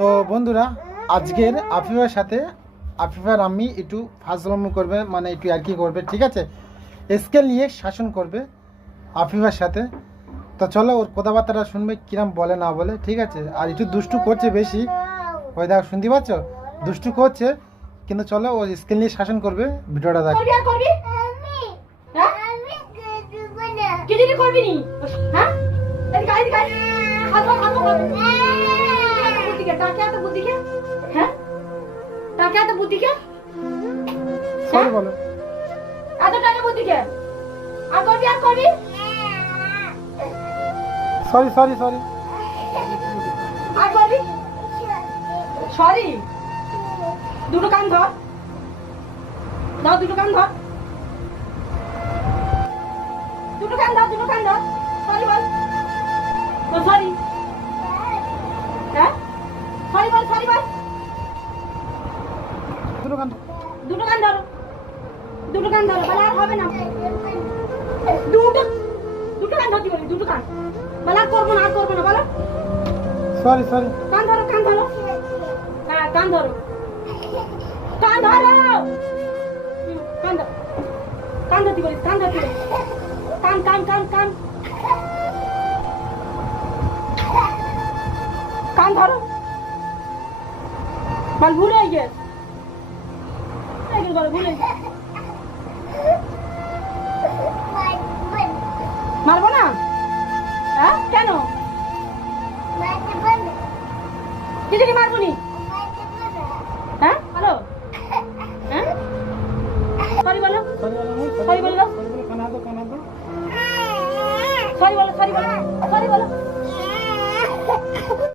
তো বন্ধুরা, আজকের আফিফার সাথে আফিফার আম্মি একটু ফাজলামো করবে, মানে একটু আর কি করবে, ঠিক আছে? স্কেল নিয়ে শাসন করবে আফিফার সাথে। তো চলো ওর কথাবার্তাটা শুনবে, কিরম বলে না বলে, ঠিক আছে? আর একটু দুষ্টু করছে বেশি, ওই দেখো, শুনতে পাচ্ছ? দুষ্টু করছে, কিন্তু চলো ওর স্কেল নিয়ে শাসন করবে, ভিডিওটা দেখো। সরি বলো, সরি সরি সরি সরি। দুটো কান ধর, দাও দুটো কান ধর, দুটো কান ধর, দুটো কান ধর। সরি বল, সরি। হ্যাঁ, সরি বল, সরি বল। দুটো কান, দুটো কান ধরো, দুটো কান ধরো, বলে আর হবে না। দুটো দুটো কান ধরতে বলি, দুটো কান, বলে আর করবো না, আর করবো না, বলো। Sorry sorry. কান ধরো, কান ধরো। হ্যাঁ, কান ধরো, কান ধরো। কান ধরো, কান ধরতে বলি, কান ধরতে বলি। কান কান কান কান কান ধরো। বল ভুল হয়ে গেছে, বলো ভুল হয়ে গেছে। মারবো না? হ্যাঁ, কেন? কিছু মারবো নি? হ্যাঁ, বলো। হ্যাঁ, সরি বলো, সরি বলো, কানা দো, কানা দো। সরি বলো, সরি বলো, সরি বলো।